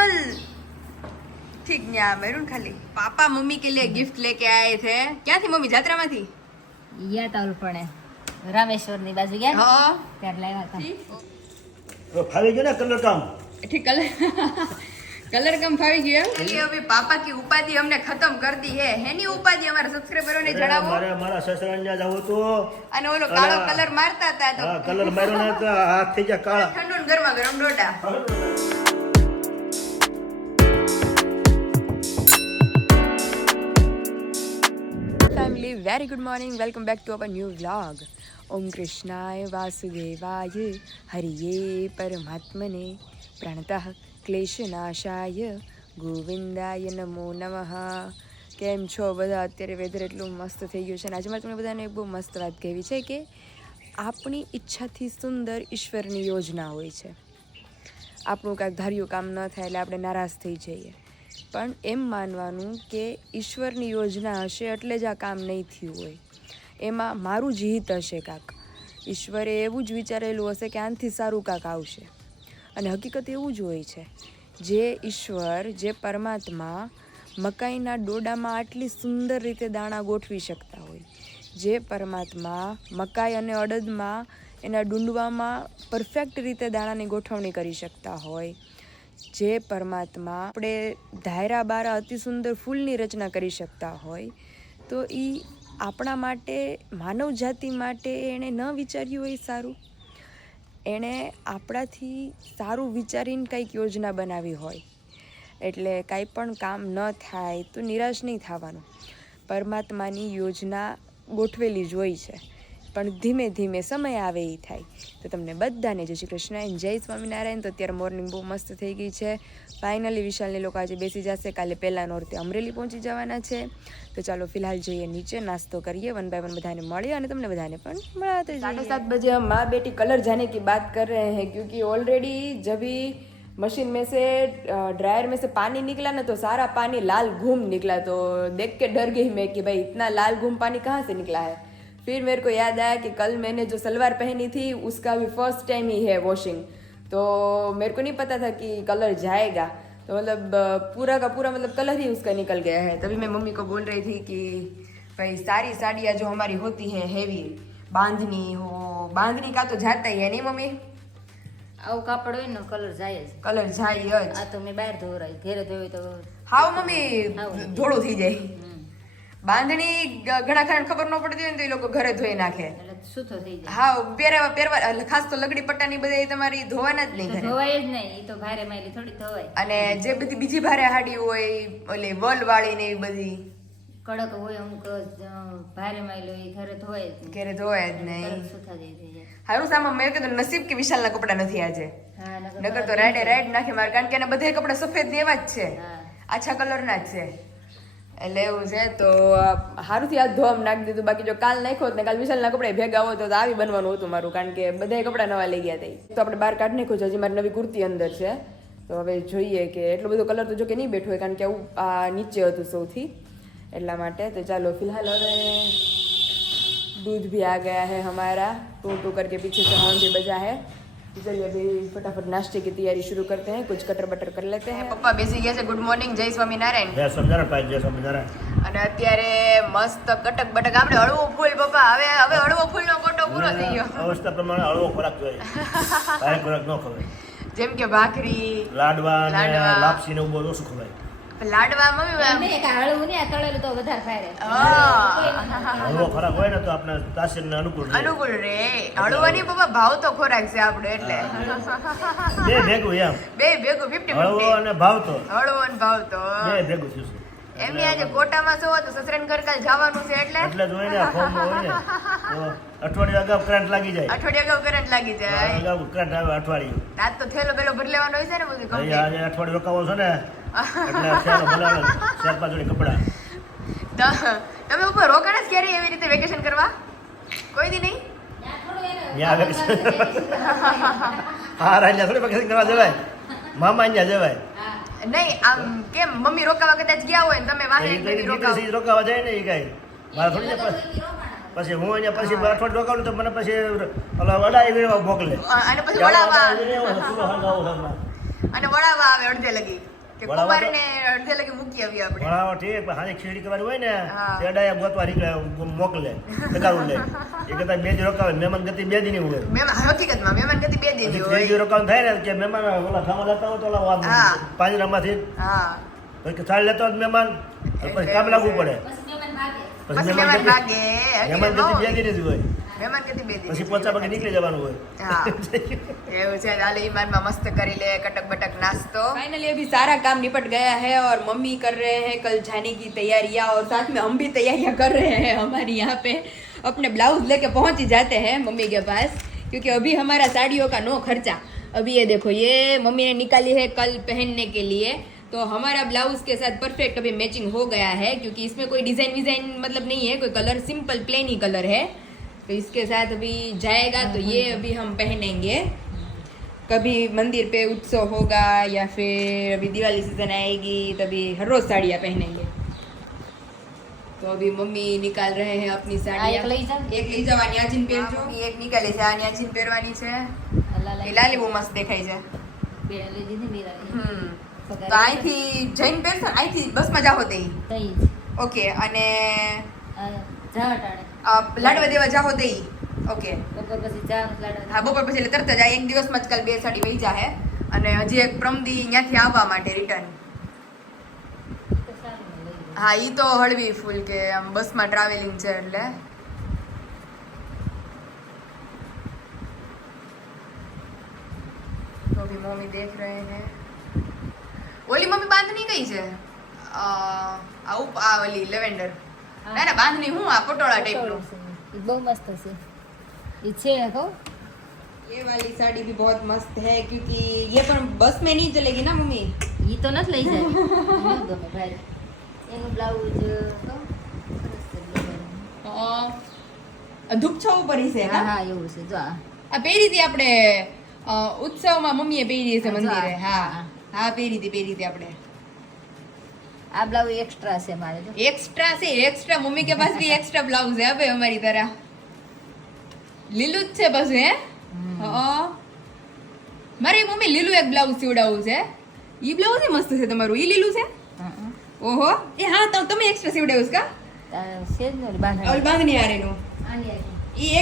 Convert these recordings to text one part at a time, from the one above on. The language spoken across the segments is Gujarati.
ओरिजिनल ठीक न्या मैरून खाली पापा मम्मी के लिए गिफ्ट लेके आए थे क्या थी मम्मी यात्रा में थी યા તાલ પણ રામેશ્વર ની બાજુ ગયા हाँ ત્યારે લાવ્યા હતા તો ફાવી ગયો ને કલર કામ ठीक कलर कलर कम फावी गया चलिए अभी पापा की उपाधि हमने खत्म कर दी है नहीं उपाधि हमारे सब्सक्राइबरों ने जણાવો મારા સસરાને જાવ તો અને ઓલો કાળો કલર મારતા હતા તો હા કલર માર્યો ને તો હાથ થઈ ગયા કાળા ઠંડુ ને ગરમા ગરમ ડોડા family very good morning welcome back to our new vlog ओम कृष्णाय वासुदेवाय हरिये परमात्मने प्रणतः क्लेशनाशाय गोविंदाय नमो नमः કેમ છો બધા અત્યારે વેધર એટલું મસ્ત થઈ ગયું છે અને આજે મારે તમને બધાને એક બહુ મસ્ત વાત કહેવી છે કે આપણી ઈચ્છાથી સુંદર ઈશ્વરની યોજના હોય છે આપણું કાંઈક ધાર્યું કામ ન થાય એટલે આપણે નારાજ થઈ જઈએ પણ એમ માનવાનું કે ઈશ્વરની યોજના હશે એટલે જ આ કામ નહીં થયું હોય એમાં મારું જ હિત હશે કાંક ઈશ્વરે એવું જ વિચારેલું હશે કે આનાથી સારું કાંક આવશે અને હકીકત એવું જ હોય છે જે ઈશ્વર જે પરમાત્મા મકાઈના ડોડામાં આટલી સુંદર રીતે દાણા ગોઠવી શકતા હોય જે પરમાત્મા મકાઈ અને અડદમાં એના ડુંડવામાં પરફેક્ટ રીતે દાણાની ગોઠવણી કરી શકતા હોય જે પરમાત્મા આપણે ધાયરા બારા અતિ સુંદર ફૂલની રચના કરી શકતા હોય તો એ આપણા માટે માનવ જાતિ માટે એણે ન વિચાર્યું હોય સારું એણે આપણાથી સારું વિચારીને કંઈક યોજના બનાવી હોય એટલે કાંઈ પણ કામ ન થાય તો નિરાશ નહીં થવાનું પરમાત્માની યોજના ગોઠવેલી જ હોય છે પણ ધીમે ધીમે સમય આવે એ થાય તો તમને બધાને જય શ્રી કૃષ્ણ એન્ડ જય સ્વામિનારાયણ તો અત્યારે મોર્નિંગ બહુ મસ્ત થઈ ગઈ છે ફાઇનલી વિશાલને લોકો આજે બેસી જશે કાલે પહેલા નોરતે અમરેલી પહોંચી જવાના છે તો ચાલો फिलहाल જઈએ નીચે નાસ્તો કરીએ वन बाय वन બધાને મળીએ અને તમને બધાને પણ મળાते 7:30 बजे हम माँ बेटी कलर जाने की बात कर रहे हैं क्योंकि ऑलरेडी जब ही मशीन में से ड्रायर में से पानी निकला ना तो सारा पानी लाल घूम निकला तो देख के डर गई मैं कि भाई इतना लाल घूम पानी कहाँ से निकला है फिर मेरे को याद आया कि कल मैंने जो सलवार पहनी थी उसका भी फर्स्ट टाइम ही है वॉशिंग तो मेरे को नहीं पता था कि कलर जाएगा तो मतलब पूरा का पूरा मतलब कलर ही उसका निकल गया है तभी मैं मम्मी को बोल रही थी कि भाई सारी साड़ियाँ जो हमारी होती हैं हैवी बांधनी हो बांधनी का तो जाता ही है नहीं मम्मी આવું કાપડ હોય ને કલર જાય જ કલર જાય જ આ તો મેં બહાર ધોરાય ઘરે ધોઈ તો હાવ મમ્મી ધોળું થઈ જાય બાંધણી ઘણા ખરા ખબર ન પડતી હોય ને તો એ લોકો ઘરે ધોઈ નાખે એટલે સૂતો થઈ જાય હા પહેરવા ખાસ તો લગડી પટ્ટાની બધા તમારી ધોવાના જ નહીં ઘરે ધોવાય જ નહીં એ તો ભારે માયલી થોડી ધોવાય અને જે બધી બીજી ભારે હાડી હોય ઓલી વલ વાળી ને એવી બધી કડક હોય અમુક ભારે માયલો એ ઘરે ધોવાય જ નહીં ઘરે ધોવાય જ નહીં સૂતા જાય થઈ જાય હારું સામા મેં કીધું નસીબ કે વિશાલના કપડા નથી આજે હા નકર તો રાઈડ નાખે મારે કારણ કે એના બધા કપડા સફેદ ને એવા જ છે હા આછા કલરના જ છે એટલે એવું છે તો સારુંથી આ ધોમ નાખી દીધું બાકી જો કાલ નાખ્યો હોત ને કાલ વિશાલના કપડા ભેગા હોત તો આવી બનવાનું હતું મારું કારણ કે બધા કપડા નવા લઈ ગયા હતા તો આપણે બહાર કાઢી નાખ્યું છે હજી મારી નવી કુર્તી અંદર છે તો હવે જોઈએ કે એટલો બધો કલર તો જો કે નહીં બેઠો હોય કારણ કે આવું આ નીચે હતું સૌથી એટલા માટે તો ચાલો फिलहाल હવે दूध भी आ गया है हमारा टू टू करके पीछे से हॉर्न भी बजा है तो चलिए अभी फटाफट नाश्ते की तैयारी शुरू करते हैं कुछ कटर बटर कर लेते हैं पप्पा બેસી ગયા છે ગુડ મોર્નિંગ જય સ્વામિનારાયણ જય સ્વામિનારાયણ જય સ્વામિનારાયણ અને અત્યારે મસ્ત કટક બટક આપણે હળવો ફૂલ પપ્પા હવે હળવો ફૂલનો કોટો પૂરો થઈ ગયો અવસ્થા પ્રમાણે હળવો ખોરાક જોઈએ ભારે ખોરાક ન ખવાય જેમ કે ભાખરી લાડવા ને લાપસી ને બધું ઓછું ખવાય લાડવા મમ્મી એક હળવું ને તળેલું તો વધારે ફાયરે હળવો ખોરાક હોય ને તો આપણે તાસીર ને અનુકૂળ રે હળવાની પપ્પા ભાવ તો ખોરાક છે આપણો એટલે બે ભેગું એમ બે ભેગું 50-50 હળવો અને ભાવતો હળવો અને ભાવ તો બે ભેગું થયું છે એમની આજે કોટામાં શું હતું સસરાને ઘર કાલ જવાનું છે એટલે એટલે જ હોય ને ફોર્મ હોય ને તો અઠવાડિયું અગાઉ કરંટ લાગી જાય અઠવાડિયા અગાઉ કરંટ લાગી જાય અગાઉ કરંટ આવે અઠવાડિયું આજ તો થેલો બેલો ભરી લેવાનો હોય છે ને બધું આજે અઠવાડિયું રોકાવો છો ને એટલે થેલો ભરાવે 4-5 જોડી કપડા તમે ઉપર રોકાણ જ ક્યારે એવી રીતે વેકેશન કરવા કોઈ દી નહીં ત્યાં વેકેશન હા રાજા થોડી વેકેશન કરવા જવાય મામા અહીંયા જવાય નહીં આમ કેમ મમ્મી રોકાવા કદાચ ગયા હોય ને તમે વાહે રોકાવા જાય ને એ કઈ મારે થોડી પછી હું અહીંયા પછી અઠવાડિયું રોકાવું તો મને પછી ઓલા વડા મોકલે અને પછી વડાવા અને વડાવા આવે અડધે લગી કે વડાવા તો- કુમારને અડધે લગી મૂકી આવી આપણે ભણાવો ઠીક પણ હાજે ખીચડી કરવાની હોય ને હા. તે અડાયા ગોતવા નીકળે મોકલે ટકાવું લે એ કરતા બે જ રોકાવે મહેમાન ગતિ બે દી ની હોય મહેમાન હકીકતમાં મહેમાન ગતિ 2 પછી દીધી ત્રીજી હોય રોકાવાનું થાય ને કે મહેમાન ઓલા ખાવા લેતા હોય તો ઓલા હા. પાંજરામાંથી હા પછી થાળ લેતો હોય મહેમાન તો પછી કામ લાગવું પડે પછી મહેમાન ભાગે પછી મહેમાન ભાગે મહેમાન ગતિ બે દી ની જ હોય મહેમાન ગતિ 2 દીધી પછી પોચા પગે નીકળી જવાનું હોય हाँ એવું છે हाल ईमान में मस्त करी ले कटक बटक नाश्तो फाइनली अभी सारा काम निपट गया है और मम्मी कर रहे हैं कल जाने की तैयारियां और साथ में हम भी तैयारियां कर रहे हैं हमारी यहाँ पे अपने ब्लाउज लेके पहुंच ही जाते हैं मम्मी के पास क्योंकि अभी हमारा साड़ियों का नो खर्चा अभी ये देखो ये मम्मी ने निकाली है कल पहनने के लिए तो हमारा ब्लाउज के साथ परफेक्ट अभी मैचिंग हो गया है क्योंकि इसमें कोई डिजाइन विजाइन मतलब नहीं है कोई कलर सिंपल प्लेन ही कलर है तो इसके साथ अभी जाएगा तो ये अभी हम पहनेंगे कभी मंदिर पे उत्सव होगा या फिर अभी दिवाली सीजन आएगी तभी हर रोज साड़ियाँ पहनेंगे तो अभी मम्मी निकाल रहे हैं अपनी આ साड़ियाँ એક લઈ જાઓ. एक લઈ જવાની આજીન પહેરજો એક નીકાળી છે આની આજીન પહેરવાની છે એ લાલી બહુ મસ્ત દેખાય છે બેન લઈ દીધી મીરા તો અહીંથી જઈને પહેરશો ને, અહીંથી બસમાં જાઓ તે તઈ ઓકે અને જાટાડે લાડવા દેવા જાઓ તે ઓકે બપોર પછી ચા લાડવા હા બપોર પછી એટલે તરત જ આ એક દિવસમાં જ કાલ 2 સાડી વહી જાહે અને હજી એક પ્રમદી ત્યાંથી આવવા માટે રિટર્ન તો સારું લઈ જાય. હા ઈ તો હળવી ફૂલ કે આમ બસમાં ટ્રાવેલિંગ છે એટલે तो अभी मम्मी देख रहे हैं ओली मम्मी बांधनी कई છે આ ઓલી લેવેન્ડર ના ના બાંધની હું આ પટોળા ટાઈપનું ઈ બહુ મસ્ત છે ઈ છે કહો ये वाली साड़ी भी बहुत मस्त है क्योंकि ये पर बस में नहीं चलेगी ना मम्मी ઈ તો નથી લઈ જાય મને ગમે ભાઈ એનું બ્લાઉઝ કહો સરસ છે બ્લાઉઝ. ધૂપછાવ ઉપર છે હા હા હા એવું છે જો આ આ પહેરી હતી આપણે ઉત્સવમાં મમ્મીએ પહેરી છે મંદિરે હા. હા હા પહેરી હતી આપણે આ બ્લાઉઝ એક્સ્ટ્રા છે મારે જો एक्स्ट्रा से एक्स्ट्रा मम्मी के पास भी एक्स्ट्रा ब्लाउज है अबे हमारी तरह લીલું જ છે બસ હે હા મારી મમ્મી લીલું એક બ્લાઉઝ સીવડાવું છે ઈ બ્લાઉઝ મસ્ત છે તમારું ઈ લીલું છે ઓહો એ હા તો તમે એક્સ્ટ્રા સીવડાવ્યું છે કા છે જ ને ઓલી ઓલ બાંધણી બાંધણી આરેનું આની આવી. ઈ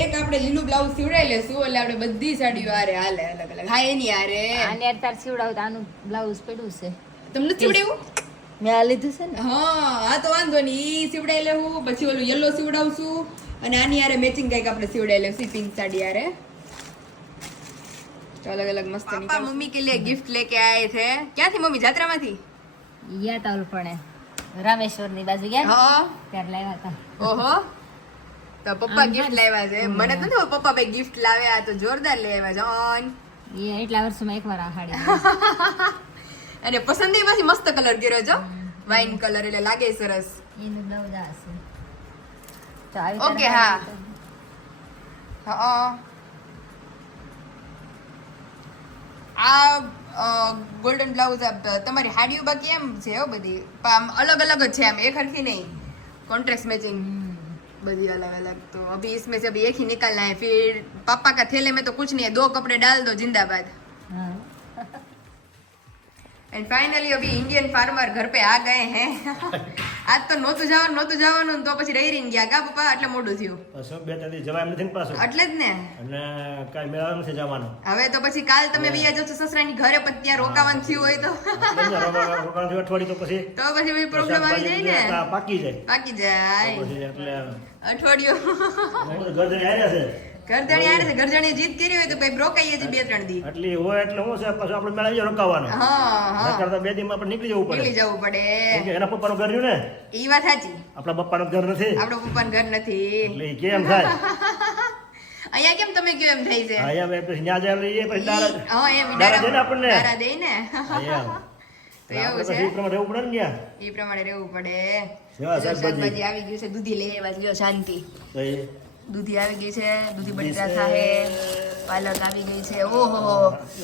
એક આપણે લીલું બ્લાઉઝ સીવડાવી લેશું એટલે આપણે બધી સાડીઓ આરે હાલે અલગ અલગ હા એની આરે આની હારે તાર સીવડાવું તો આનું બ્લાઉઝ પડ્યું છે તમને નથી સીવડાવ્યું મેં આ લીધું છે ને હા તો વાંધો નહીં ઈ સીવડાવી લેવું પછી ઓલું યલો સીવડાવશું અને આની આરે મેચિંગ કંઈક આપણે સીવડાવી લેવું પિંક સાડી આરે તો અલગ અલગ મસ્ત પાપા મમ્મી કે लिए गिफ्ट लेके आए थे ક્યાંથી મમ્મી જાત્રામાંથી ગયા તા ઓલું પણ રામેશ્વર ની બાજુ ગયા ને, હા ત્યારે લાવ્યા હતા ઓહો તો પપ્પા ગિફ્ટ લાવ્યા છે મને તો નથી પપ્પા ભાઈ ગિફ્ટ લાવ્યા તો જોરદાર લઈ આવ્યા જોન એ એટલા વર્ષોમાં એકવાર આ હાડી લીધી. અને પસંદ પાછી મસ્ત કલર કર્યો છો વાઇન કલર એટલે લાગે સરસ એનું બ્લાઉઝ આ છે તો આવી ઓકે તારે હા હાડી હા આ ગોલ્ડન બ્લાઉઝ તમારી હાડીઓ બાકી એમ છે હો બધી પણ આમ અલગ અલગ જ છે આમ એક હરખી નહીં कॉन्ट्रैक्ट मैचिंग बधी अलग अलग तो अभी इसमें से अभी एक ही निकालना है फिर पापा का थैले में तो कुछ नहीं है 2 कपड़े डाल दो जिंदाबाद હા एंड फाइनली अभी इंडियन फार्मर घर पे आ गए हैं आज तो નહોતું જવાનું તો પછી રહી રહીને ગયા કા પપ્પા એટલે મોડું થયું પાછું 2-3 દિવસ જવાય એમ નથી ને પાછું એટલે જ ને અને કાંઈ મેળવવા નથી જવાનું હવે તો પછી કાલ તમે વિયા જાવ છો સસરાની ઘરે પણ ત્યાં રોકાવાનું થયું હોય તો રોકાણથી અઠવાડિયું તો પછી પછી પ્રોબ્લેમ આવી જાય ને પાકી જાય બાકી જાય પછી એટલે અઠવાડિયું ઘર જઈને આવ્યા છે ઘરધણી આરે છે ઘરધણી જીત કરી હોય તો ભાઈ રોકાઈએ છે 2-3 દી આટલી હોય એટલે હું છે પાછું આપણે મેળવી રોકાવાનું હા કરતા 2 દીમાં આપણે નીકળી જવું પડે નીકળી જવું પડે કેમ કે એના પપ્પાનું ઘર રહ્યું ને ઈ વાત સાચી આપણા પપ્પાનું ઘર નથી આપણો પપ્પાનું ઘર નથી એટલે ઈ કેમ થાય અહીંયા કેમ તમે કયો એમ થાય છે અહીંયા બે પછી ન્યા જાય લઈએ પછી દારા હા એમ દારા દે ને આપણને દારા દે ને અહીંયા તો એવું આપણે છે પછી પ્રમાણે રહેવું પડે ને ન્યા ઈ પ્રમાણે રહેવું પડે સેવા જો શાકભાજી. શાકભાજી આવી ગયું છે દૂધી લઈ આવ્યા લ્યો શાંતિ તો એ દૂધી આવી ગઈ છે દૂધી બટેટા થાય પાલક આવી ગઈ છે ઓહો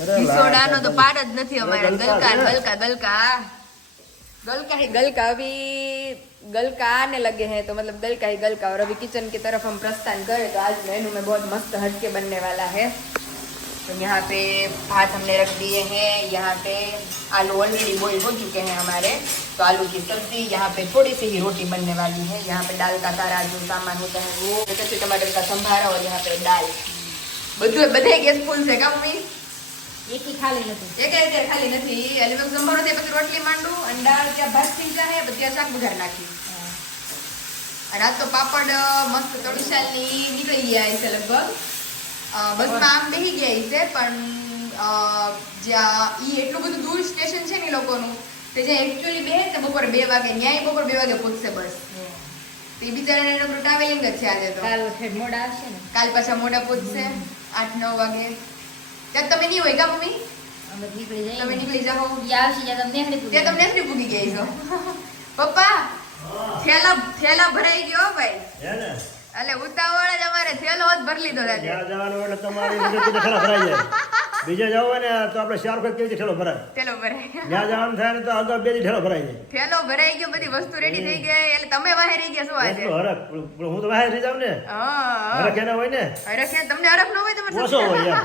અરે હિસોડાનો તો પાર જ નથી અમારા ગલકા ગલકા છે. गलका अभी गलका आने लगे हैं तो मतलब गलका ही गलका और अभी किचन की तरफ हम प्रस्थान करें तो आज मेनू में बहुत मस्त हटके बनने वाला है तो यहाँ पे भात हमने रख दिए हैं, यहाँ पे आलू ऑलरेडी बॉईल हो चुके हैं हमारे, तो आलू की सब्जी, यहाँ पे थोड़ी सी ही रोटी बनने वाली है, यहाँ पे दाल का सारा जो सामान होता है वो, कच्चे टमाटर का संभारा और यहाँ पे दाल। બધે ગેસ ફૂલ છે કા મમ્મી? એકી ખાલી નથી. એક એક ખાલી નથી. એટલે મેં સંભારો છે પછી રોટલી માંડું અને દાળ ત્યાં ભાત સિંચા છે પછી ત્યાં શાક બઘાર નાખી. અને આ તો પાપડ મસ્ત તળુસાલની નીકળી ગયા છે લગભગ. બસમાં આમ બેસી ગયા છે પણ જ્યાં ઈ એટલું બધું દૂર સ્ટેશન છે ને ઈ લોકોનું તે જ્યાં એકચ્યુઅલી બે ને બપોરે 2 વાગે ન્યાય બપોરે 2 વાગે પહોંચશે બસ. તે બિચારાને એનું ટ્રાવેલિંગ જ છે આજે તો. કાલ ઠેઠ મોડા આવશે ને. કાલ પાછા મોડા પહોંચશે 8-9 વાગે. ત્યાં તમે નહીં હોય કા મમ્મી? અમે નીકળી જઈએ. તમે નીકળી જાઓ. ઈ આવશે ત્યાં તમને નેહડી પૂરી. ત્યાં તમને નેસરી પૂગી ગઈ છો. પપ્પા થેલા ભરાઈ ગયો હો ભાઈ. હે ને એટલે ઉતાવળ જ અમારે થેલો જ ભરી લીધો છે. જ્યાં જવાનું એટલે તમારી રીતે ઠેલો ભરાઈ જાય. બીજે જવું હોય ને તો આપણે 4 વખત કેવી રીતે ઠેલો ભરાય? થેલો ભરાઈ. જ્યાં જવાનું થાય ને તો આગળ 2 દી ઠેલો ભરાઈ જાય. થેલો ભરાઈ ગયો, બધી વસ્તુ રેડી થઈ ગઈ એટલે તમે વાહે રહી ગયા શું આજે? એટલો હરખ હું તો બહાર રહી જાઉં ને. હા હરખ એના હોય ને હરખ છે. તમને હરખ ન હોય તો મને ઓછો હોય યાર.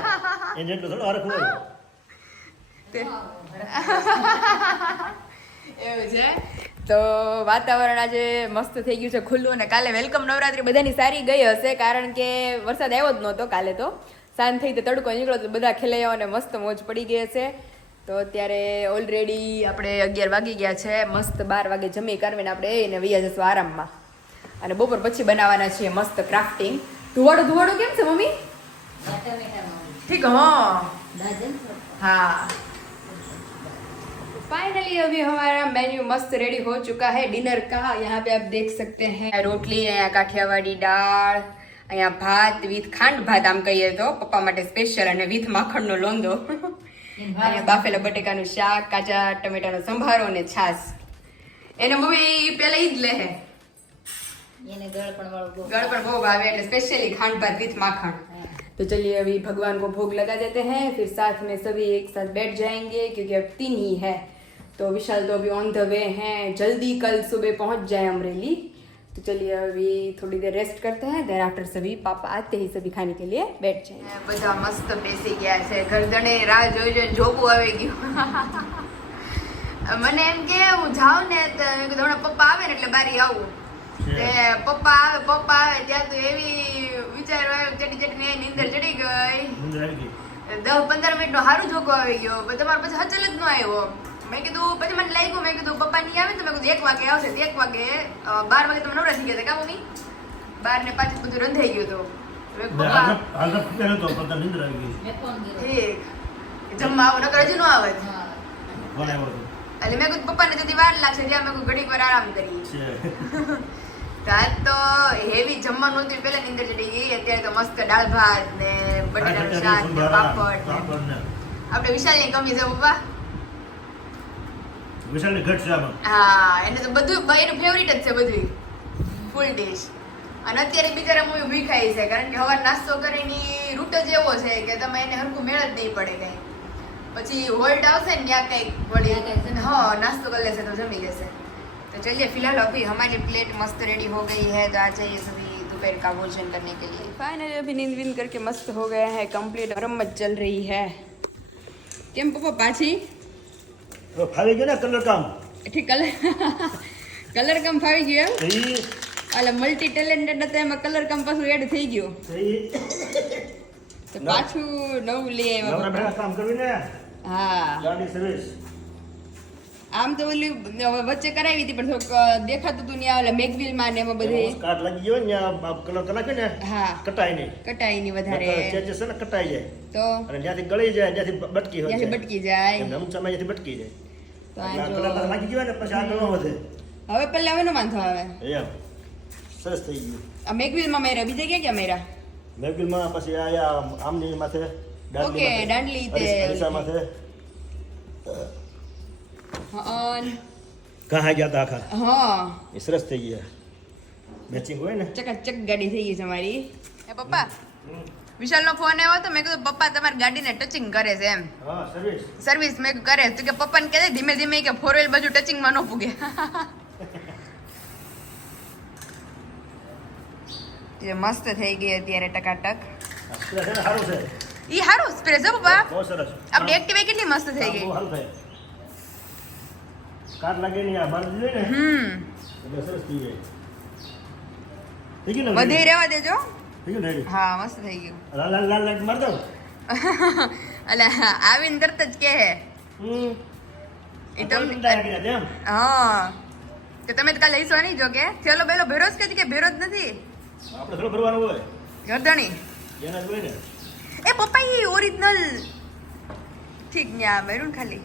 એ જેટલો થોડો હરખ હોય. એવું છે. તો વાતાવરણ આજે મસ્ત થઈ ગયું છે ખુલ્લું, અને કાલે વેલકમ નવરાત્રી બધાની સારી ગઈ હશે કારણ કે વરસાદ આવ્યો જ નહોતો કાલે. તો સાંજ થઈ તો તડકો નીકળ્યો તો બધા ખેલૈયાઓને મસ્ત મોજ પડી ગઈ હશે. તો અત્યારે ઓલરેડી આપણે 11 વાગી ગયા છે. મસ્ત 12 વાગે જમી કરવીને આપણે એને વૈયા જશું આરામમાં, અને બપોર પછી બનાવવાના છીએ મસ્ત ક્રાફ્ટિંગ. ધુવાડો કેમ છે મમ્મી? ઠીક હા हाँ फाइनली अभी हमारा मेन्यू मस्त रेडी हो चुका है डिनर का. यहाँ पे आप देख सकते हैं रोटली, અહીંયા કાઠિયાવાડી દાળ, અહીંયા ભાત વિથ ખાંડ ભાત આમ કહીએ તો પપ્પા માટે સ્પેશિયલ, અને વિથ માખણનો લોંદો, અહીંયા બાફેલા બટેકાનું શાક, કાચા ટમેટાનો સંભારો અને છાશ. એને મમ્મી પેલા ઈ જ લે હે, એને ગળપણ વાળું બહુ ગળપણ બહુ ભાવે એટલે स्पेशली खांड भात विथ माखन. तो चलिए अभी भगवान को भोग लगा देते हैं, फिर साथ में सभी एक साथ बैठ जाएंगे क्योंकि अब 3 ही है. तो विशाल तो अभी ऑन द वे हैं, जल्दी कल सुबह पहुंच जाए अमरेली. तो चलिए अभी थोड़ी देर रेस्ट करते हैं, देन आफ्टर सभी पापा आते ही सभी खाने के लिए बैठ जाएंगे. બધા મસ્ત બેસી ગયા છે, ગરદણે રાહ જોઈ જોઈને જોબું આવી ગયું. મને એમ કે હું જાઉં ને તો હમણાં પપ્પા આવે ને એટલે બારી આવું. તે પપ્પા આવે ત્યાં તો એવી વિચાર આવ્યો, ચડી નીંદર ચડી ગઈ. 10-15 મિનિટનો સારું જોકો આવી ગયો, તમારે પછી હચલ જ ન આવ્યો. મેં કીધું પછી મને લાગ્યું, મેં કીધું પપ્પા નહીં આવે તો મેં કીધું 1 વાગે આવશે. 1 વાગે 12 વાગે તમે નવરા થઈ ગયા હતા કા મમ્મી? 12 ને 5 બધું રંધાઈ ગયું હતું. પપ્પા ઠીક જમવા આવો, નકર હજુ ન આવે. એટલે મેં કીધું પપ્પાને જતી વાર લાગશે, ત્યાં મેં કીધું ઘડીક વાર આરામ કરીએ. આજ તો હેવી જમવાનું હતું, પેલા નીંદર ચડી ગઈ. અત્યારે તો મસ્ત દાળ ભાત ને બટેટાનું શાક ને પાપડ. આપણે વિશાલની કમી છે પપ્પા. વિશાલની ઘટ છે આમાં. હા એને તો બધું એનું ફેવરિટ જ છે બધું ફૂલ ડિશ. અને અત્યારે બિચારા મૂવી ભીખાય છે કારણ કે સવાર નાસ્તો કરીને રૂટ જ એવો છે કે તમે એને હરખું મેળ જ નહીં પડે કઈ. પછી હોલ્ટ આવશે ને ત્યાં કંઈક વળી हाँ नाश्तो कर लेसे तो जमी लेसे. तो चलिए फिलहाल अभी हमारी प्लेट मस्त रेडी हो गई है, तो आ जाइए सभी दोपहर का भोजन करने के लिए. फाइनली अभी नींद वींद करके मस्त हो गया है कंप्लीट. मरम्मत चल रही है. કેમ પપ્પા પાછી ફાવી ગયો ને કલર કામ? ઠીક કલર કામ ફાવી ગયું એમ? એટલે મલ્ટી ટેલેન્ટેડ હતા એમાં કલર કામ પાછું એડ થઈ ગયું, તો પાછું નવું લઈ આવ્યા. કામ કરવી ને. હા ગાડી સર્વિસ આમ તો ઓલી વચ્ચે કરાવી હતી પણ થોડુંક દેખાતું હતું નહીં આવે મેગવિલ માં ને એમાં બધે કાટ લાગી ગયો ને કલર કલાકે ને. હા કટાઈ નહીં, કટાઈ નહીં વધારે ચેન્જીસ છે ને કટાઈ જાય તો, અને જ્યાંથી ગળી જાય ત્યાંથી બટકી હોય, ત્યાંથી બટકી જાય, અમુક સમય જ્યાંથી બટકી જાય તો આ કલર જો લાગી ગયો ને પછી આગળ ન વધે. હવે પહેલા હવે નો વાંધો આવે. એમ સરસ થઈ ગયું. આ મેગવિલ માં મેરા બીજે ક્યાં મેરા મેગવિલમાં પછી આયા આમની માથે ઓકે દાંડલી તે અરીસા માથે હા કહાં ગયા હતા આખા. હા એ સરસ થઈ ગયા. મેચિંગ હોય ને ચકાચક ગાડી થઈ ગઈ છે અમારી. એ પપ્પા વિશાલનો ફોન આવ્યો તો મેં કીધું પપ્પા તમારી ગાડીને ટચિંગ કરે છે એમ. હા સર્વિસ સર્વિસ મેં કરે તો કે પપ્પાને કહે ધીમે ધીમે કે 4 બાજુ ટચિંગમાં ન પૂગે. જે મસ્ત થઈ ગઈ અત્યારે ટકાટક. સારું છે. ઈ હારું સ્પ્રે છે પપ્પા બહુ સરસ આપણી એક્ટિવા કેટલી મસ્ત થઈ ગઈ બહુ હાલ થાય કાટ લાગે નહીં આ બાર દીધો ને એટલે સરસ થઈ જાય થઈ ગયું ને વધે રહેવા દેજો થઈ ગયું ને ready? હા મસ્ત થઈ ગયું લાલ લાલ લાલ લાઈટ માર દો એટલે આવીને તરત જ કહે એ તમને હા તો તમે તો કાલે લઈશો નહીં જો કે થેલો બેલો ભેરો જ કે ભેરો જ નથી આપણે થોડું ભરવાનું હોય ગરદણી એના જ હોય ને એ પપ્પા એ ઓરિજિનલ ઠીક ને આ મેરું ખાલી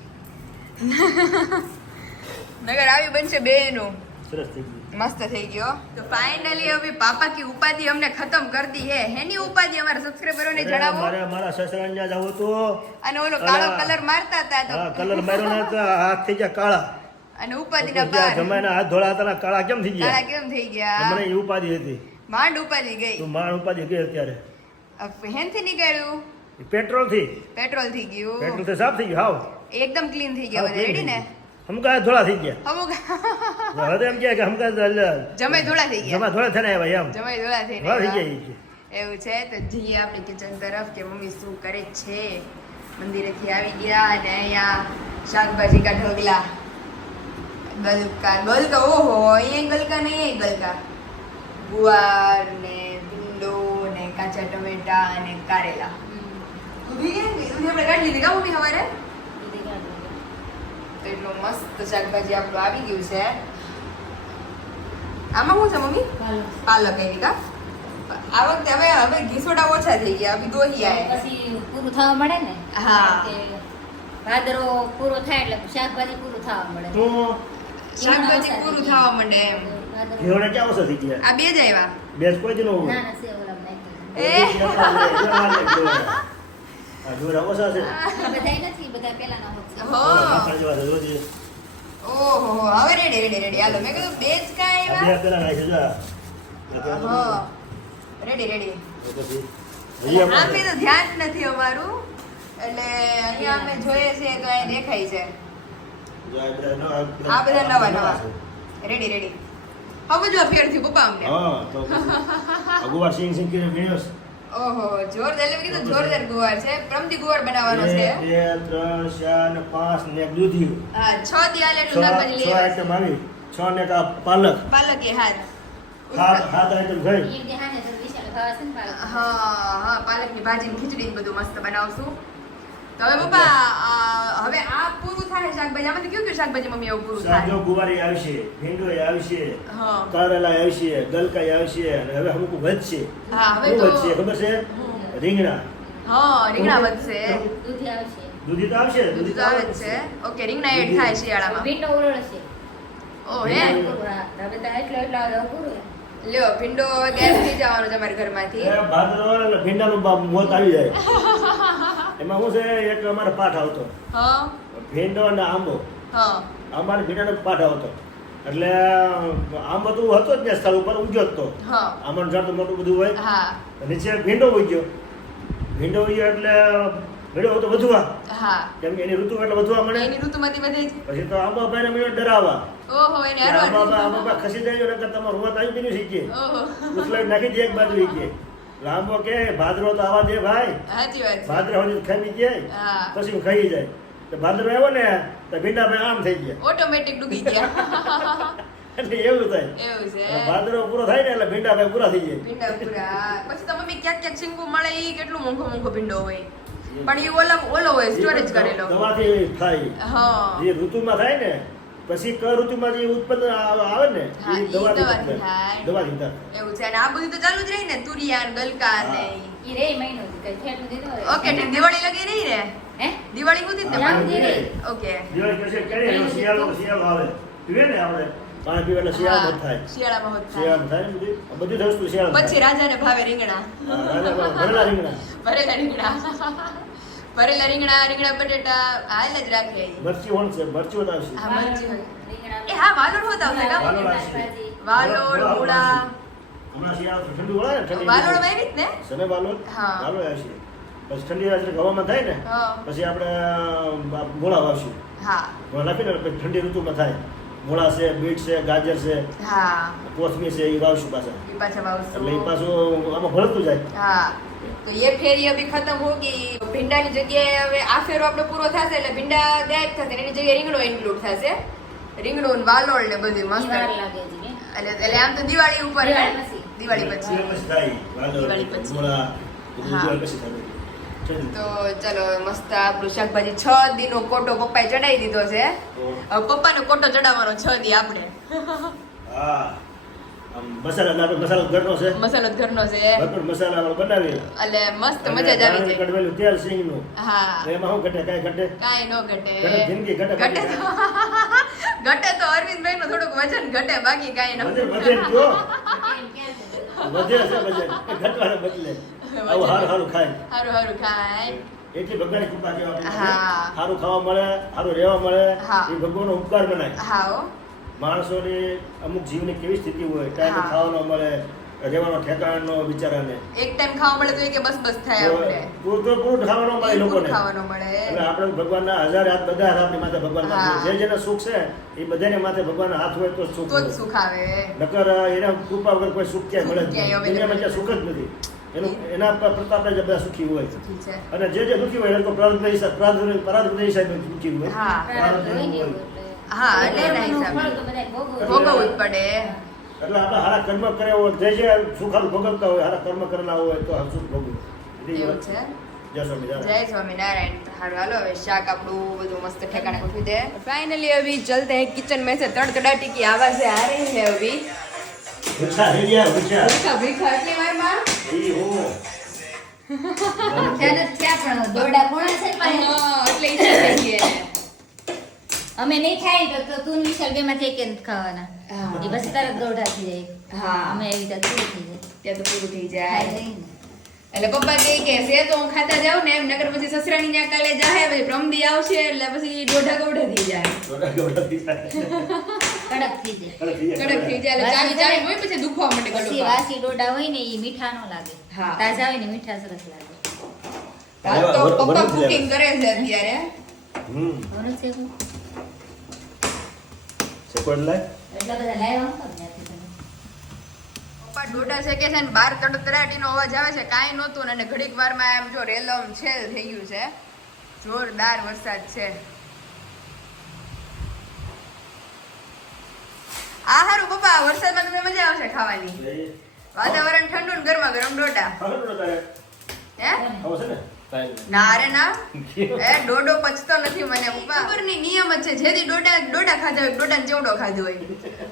નગર આવી બનશે બેનું સરસ થઈ ગયું મસ્ત થઈ ગયો તો ફાઇનલી હવે પાપા કી ઉપાધિ અમને ખતમ કરી દી હે હેની ઉપાધિ અમારા સબસ્ક્રાઇબરોને જણાવો મારા સસરાને ત્યાં જાવ તો અને ઓલો કાળો કલર મારતા હતા તો હા કલર માર્યો ને તો હાથ થઈ ગયા કાળા અને ઉપાધિના જ્યાં બાર જમાઈના હાથ ધોળા હતા ને કાળા કેમ થઈ કાળા ગયા કેમ થઈ તો ગયા મને એ ઉપાધિ હતી માંડ ઉપાધિ ગઈ તું માણ ઉપાધિ ગઈ અત્યારે હેનથી નીકળ્યું પેટ્રોલ થી પેટ્રોલ થઈ ગયું પેટ્રોલ થી સાફ થઈ ગયું એકદમ ક્લીન થઈ ગયા બધા રેડી ને હમકા ધોળા થઈ ગયા અમુક હવે એમ કે હમકા જમાઈ ધોળા થઈ ગયા જમા ધોળા થઈને આવ્યા એમ જમાઈ ધોળા થઈ ધોળા થઈ ગયા ગયા એવું છે તો જઈએ આપણે કિચન તરફ કે મમ્મી શું કરે છે મંદિરેથી આવી ગયા અને અહીંયા શાકભાજી કા ઢગલા ગલકા ઓહો અહીંયા ગલકા નહીં અહીં ગલકા ગુવાર ને ભીંડો ને કાચા ટમેટા અને કારેલા આપણે કાઢી લીધી કા મમ્મી સવારે તો એટલું મસ્ત શાકભાજી આપણું આવી ગયું છે આમાં શું છે મમ્મી પાલક એવી કા આ વખતે હવે ઘીસોડા ઓછા થઈ ગયા હવે દોહી આવે પછી પૂરું થવા મળે ને હા. કે ભાદરો પૂરો થાય એટલે શાકભાજી પૂરું થવા મળે તું શાકભાજી પૂરું થવા માંડે એમ ભાદરો- ઘેવડા ક્યાં ઓછા થઈ ગયા આ બે જ આવ્યા બેસ કોઈ જ ન હોય ના ના સેવલમ નાખી. એ આ જોરા ઓછા છે એ બધાય નથી બધા પેલાના હોત છે. હો પાછળ જેવા છે, જોજે. ઓહો હવે રેડી હાલો મેં કીધું બે જ કાંઈ આ આવ્યા બે પેલા નાખી જા. હા રેડી પછી હજી આપણે- આમે તો ધ્યાન જ નથી અમારું એટલે અહીંયા અમે જોઈએ છે તો અહીં દેખાય છે જો આ બધા નવા- આ બધા નવા રેડી હવે જો ફેર થયું પપ્પા અમને હા તો પછી. અગુવાર સિંગ સિંગ કરીને ભીણ્યો છે. ઓહો જોરદાર એટલે કીધું જોરદાર ગુવાર છે પ્રમદી ગુવાર બનાવવાનો છે 1, 2, 3, 4 ને 5 ને એક દૂધિયું. હા 6 દિયાલ છ એટલું શાકભાજી છ લેવા item આવી. 6 ને એક આ પાલક. પાલક એ હાથ સાત item થઈ. એક દેહાને તો વિશાળ ભાવે છે ને પાલક. હા પાલકની ભાજી ને ખીચડી ને બધું મસ્ત બનાવશું તો હવે પપ્પા હવે આ પૂરું થાય શાકભાજી આમાંથી કયું શાકભાજી મમ્મી એવું પૂરું સાજો થાય ગુવારી આવશે, ભીંડોય આવશે, હા કારેલા આવશે, ગલકાઈ આવશે અને હવે અમુક વધશે. હા હવે શું તો વધશે ખબર છે? રીંગણા. હા રીંગણા વધશે દૂધી આવશે. દૂધી તો આવશે, દૂધ તો આવે જ છે ઓકે રીંગણા એડ થાય શિયાળામાં ભીંડો ઉરળશે. ઓ હે પૂરું, હા. હવે તો એટલો આવે પૂરું. લ્યો ભીંડો હવે ગેસ થઈ જવાનો છે અમારા ઘરમાંથી એ ભાદરવો એટલે ભીંડાનું મોત આવી જાય. એમાં શું છે એક અમારે પાઠ આવતો હા ભીંડો અને આંબો. હા અમારે ભીંડાનો પાઠ આવતો એટલે આંબો તો હતો જ ને સ્થળ ઉપર ઉગ્યો જ તો. હા આંબાનું ઝાડ તો મોટું બધું હોય. હા નીચે ભીંડો ઉગ્યો એટલે ભીંડો તો વધવા હા કેમ કે એની ઋતુ એટલે વધવા મળે. એની ઋતુમાંથી બધે જ પછી તો આંબાભાઈને મળ્યો ડરાવા ઓહો એને કે હરવા આંબાબા ખસી જાય ને તમારું રૂવાત આવી ગયું શીખીએ ઓહો ઉસલાઈ નાખી દે એક બાજુ ઈ કે લાંબો કે ભાદરો તો આવા દે ભાઈ સાચી વાત છે ભાદરો સુધી ખાઈ જાય હા પછી હું ખાઈ જાય તો ભાદરો આવ્યો ને તો ભીંડા ભાઈ આમ થઈ ગયા ઓટોમેટિક ડૂબી ગયા એટલે એવું થાય એવું છે અને ભાદરો પૂરો થાય ને એટલે ભીંડા ભાઈ પૂરા થઈ જાય. ભીંડા પૂરા પછી તો મમ્મી ક્યાંક શીંગું મળે ઈ કેટલું મોંઘો ભીંડો હોય પણ ઈ ઓલો હોય સ્ટોરેજ કરેલો દવાથી થાય હા જે ઋતુમાં થાય ને પછી કર ઋતુમાં જે ઉત્પન્ન આવે ને હા, એ ઈ દવાથી દવાથી થાય. થાય. દવાથી થાય. એવું છે અને આ બધું તો ચાલુ જ રહી ને તુરિયા ને ગલકા ને ઈ. ઈ રે મહિનો થી કઈ થેટલું દીધું હોય. ઓકે ઠીક દિવાળી લગી રહી ને હે? દિવાળી સુધી જ ને હા, પણ? દિવાળી. ઓકે દિવાળી પછી કેરી એનો શિયાળો આવે પીવે ને આપણે પાણી પીવે એટલે શિયાળો થાય શિયાળામાં હોત થાય શિયાળો થાય ને બધી જ વસ્તુ શિયાળો પછી રાજાને ભાવે રીંગણા ભરેલા રીંગણા ભરેલા રીંગણા ભરેલા રીંગણા બટેટા હાલ જ રાખે ઈ. મરચી વણ છે મરચી વણ આવશે હા, મરચી હોય. રીંગણા. એ હા વાલોડ હોત આવશે કા? વાલોડ આવશે. વાલોડ મૂળા હમણાં શિયાળો ઠંડુ વળે ને ઠંડી વાલોડ વાવી જ ને સને વાલોડ હા. વાલોડ આવશે પછી ઠંડી એટલે હવામાં થાય ને હા પછી આપણે ગોળા વાવશું હા ગોળા નાખીને પછી ઠંડી ઋતુમાં થાય મૂળા છે, બીટ છે, ગાજર છે, હા કોથમીર છે, એ વાવશું પાછા. એ પાછા વાવશો. એટલે એ પાછું આમાં ભળતું જાય. हाँ तो ये फेरी अभी खत्म होगी ભીંડા ની જગ્યાએ હવે આ ફેરો આપણો પૂરો થશે એટલે ભીંડા ગાયબ થશે એની જગ્યાએ રીંગણો ઇન્ક્લુડ થશે રીંગણો ને વાલોળ ને બધું મસ્ત વાર લાગે છે ને. એટલે આમ તો દિવાળી ઉપર હે? દિવાળી પછી. દિવાળી પછી પછી થાય. વાલોળ, દિવાળી પછી. મૂળા, હા. દિવાળી પછી થાય. ચલો. તો ચલો મસ્ત આપણું શાકભાજી 6 દીનો કોટો પપ્પાએ ચડાવી દીધો છે હવે પપ્પાનો કોટો ચડાવવાનો 6 દી આપણે હા. આમ મસાલો ઘરનો છે. મસાલો જ ઘરનો છે ભરપૂર મસાલા વાળો બનાવીએ. એટલે મસ્ત મજા જ આવી જાય કડવેલું તેલ સિંગનું. હા એમાં શું ઘટે? કાંઈ ઘટે? કાંઈ નો ઘટે ઘટે જિંદગી ઘટે. ઘટે તો ઘટે તો અરવિંદભાઈ નું થોડુંક વજન ઘટે બાકી કાંઈ ન વધે ને કયો? એમ કે છે. વધે છે વજન. એ ઘટવાને બદલે આવું સારું ખાય. હારું હારું ખાય એટલી ભગવાનની કૃપા કહેવાય. હા. સારું ખાવા મળે, સારું રહેવા મળે, હા. એ ભગવાનનો ઉપકાર મનાય. હા હો. માણસોની અમુક જીવની કેવી સ્થિતિ હોય, ટાઈમે હા. ખાવાનો મળે, રહેવાનો ઠેકાણ નો બિચારાને. એક ટાઈમ ખાવા મળે તો એ કે બસ બસ થાય આપણે પૂરતું ખાવાનો મળે એ લોકોને. ખાવાનો મળે એટલે આપણે ભગવાનના હજાર હાથ, બધા હાથ આપણી માથે ભગવાનના હા. છે. જે જેને સુખ છે એ બધાને માથે ભગવાનના હાથ હોય તો જ સુખ તો જ મળે. સુખ આવે નકર એના કૃપા વગર કોઈ સુખ ક્યાંય મળે જ ક્યાંય નહીં. દુનિયામાં ક્યાં સુખ જ નથી. એના પ્રતાપે જ બધા સુખી હોય. ઠીક છે અને જે દુખી હોય એ લોકો પ્રારબ્ધ હિસાબે દુખી હોય. હા. પ્રારબ્ધ હોય ને એવું એટલે. હા, એટલે એના કર્મનું હિસાબે. ફળ તો બધાય ભોગવવું. ભોગવવું જ પડે એટલે આપણે સારા કર્મ કર્યા હોય, જે સુખ હારું ભોગવતા હોય, સારા કર્મ કરેલા હોય તો આ સુખ ભોગવું. એવું છે જય સ્વામિનારાયણ. જય સ્વામિનારાયણ હારું હાલો હવે શાક આપણું બધું મસ્ત ઠેકાણે ગોઠવી દે फाइनली अभी चलते हैं किचन में से तड़तड़ाटी की आवाजें आ रही है अभी ભૂખ્યા થઈ ગયા, ભૂખ્યા. ભીખા ભીખા એટલી વારમાં ઈ હો. ખ્યાલ જ થયા પણ દોરડા કોણા છે ને પાસે? હા, એટલે ઈચ્છા થઈ ગઈ અમે નહીં ખાઈ તો તું ને વિશાલ બે માંથી એક ખાવાના હા. એ પછી તરત દોરડા થઈ જાય. હા. અમે એવી રીતે પૂરું થઈ જાય. ત્યાં તો પૂરું થઈ ખાઈ જાય લઈએ ને. એટલે પપ્પા કહે કે સે તો હું ખાતા જાઉં ને એમ નકર પછી સસરાની ત્યાં કાલે જાહે પછી પ્રમદી આવશે એટલે પછી દોઢા ગોઢા થઈ જાય દોડા દોડા થઈ જાય. કડક થઈ જાય. કડક થઈ જાય. કડક થઈ જાય એટલે ચાવી ચાવી હોય પછી દુખવા માંડે પછી ગળું વાસી દોરડા હોય ને એ મીઠા નો લાગે. હા. તાજા હોય ને મીઠા સરસ લાગે. હાલ તો બરોબર પપ્પા જ કુકિંગ કરે છે અત્યારે હમ. બરોબર છે એવું? સેપડ લાય. એટલા બધા લાવ્યા નહોતા ને ત્યાંથી તમે. પપ્પા ડોડા શેકે છે ને બહાર તડતડાટીનો અવાજ આવે છે કાંઈ નહોતું ને અને ઘડીક વારમાં એમ જો રેલમ છેલ થઈ ગયું છે જોરદાર વરસાદ છે આ હારું પપ્પા વરસાદમાં તમને મજા આવશે ખાવાની વાતાવરણ ઠંડુ ને ગરમા ગરમ ડોડા હવે તો તારે હે આવો છે ને? તારે. ના રે ના એ ડોડો પચતો નથી મને પપ્પા ખબરની નિયમ જ છે જેથી ડોડા ખાધા હોય ડોડાને ચેવડો ખાધો હોય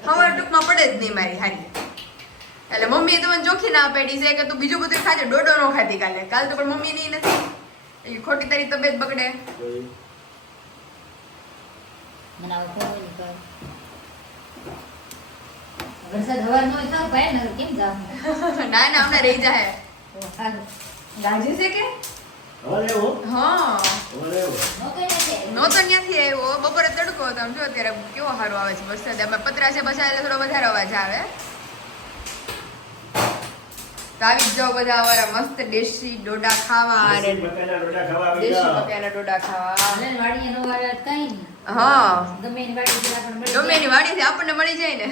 ખબર ટૂંકમાં પડે જ નહીં મારી હારી એટલે મમ્મીએ તો મને ચોખ્ખી ના પાડી છે કે તું બીજું બધું ખાજે ડોડો નો ખાતી કાલે તો પણ મમ્મી ની નથી એ ખોટી તારી તબિયત બગડે બનાવો તો હોય ને તો. વરસાદ હવાર નો થાય ભાઈ ને કેમ જાવ? ના ના હમણાં રહી જાય સારું. ગાજી છે કે હવે લેવો. હા હવે લેવો. નો કઈ નથી. નો તો ત્યાંથી આવ્યો બપોરે તડકો હતો આમ જો અત્યારે કેવો સારો આવે છે વરસાદ આમાં પતરા છે બસા એટલે થોડો વધારે અવાજ આવે તો આવી જ જાઓ બધા અમારા મસ્ત દેશી ડોડા ખાવા અને દેશી મકાઈના રોટલા ખાવા આવી દેશી જાઓ. મકાઈના ડોડા ખાવા ભલે ને વાડીએ નો આવે તો કાંઈ નહીં. હા ગમે એની વાડી જેવા પણ મળી ગમે એની વાડીથી આપણને મળી જાય ને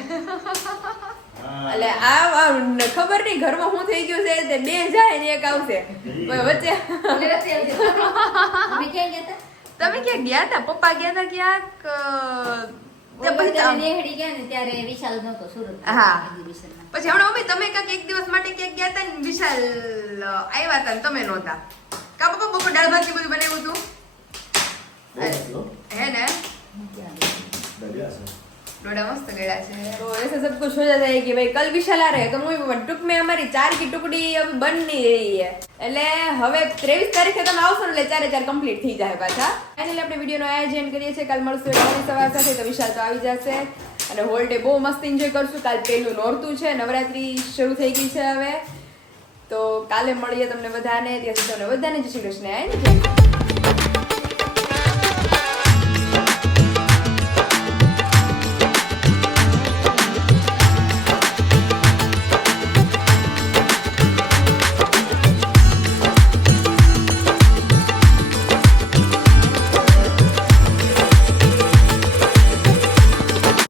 હા. એટલે આ ખબર નહીં ઘરમાં શું થઈ ગયું છે તે બે જાય ને એક આવશે પણ વચ્ચે જાય. એટલે વચ્ચે આવજે. અમે ક્યાં ગયા હતા? તમે ક્યાં ગયા હતા પપ્પા ગયા હતા ક્યાંક તે ઓલી પછી ત્યારે નેહડી ગયા ને ત્યારે વિશાલ નહોતો સુરત. હા. વિશાલમાં. પછી હમણાં મમ્મી તમે કાંઈક એક દિવસ માટે ક્યાંક ગયા હતા ને વિશાલ આવ્યા હતા ને તમે નહોતા કા પપ્પા બપોર દાળ ભાત ને બધું બનાવ્યું હતું બહુ મસ્ત હો. है ना ક્યાં ગયા? ડબ્યા છે. डोडा मस्त गया है तो ऐसे सब कुछ हो जाता है कि भाई कल विशाल आ रहे हैं तो मूवी टूक में हमारी 4 की टुकड़ी अब बन नहीं रही है એટલે હવે 23 તારીખે તમે આવશો ને એટલે 4 કમ્પ્લીટ થઈ જાય પાછા ફાઇનલી આપણે વિડીયોનો આયોજન કરીએ છીએ કાલ મળશું નવી સવાર સાથે તો વિશાલ તો આવી જશે અને હોલ ડે બહુ મસ્ત એન્જોય કરશું કાલ પહેલું નોરતું છે નવરાત્રી શરૂ થઈ ગઈ છે હવે તો કાલે મળીએ તમને બધાને ત્યાં સુધી તમને બધાને જય શ્રી કૃષ્ણ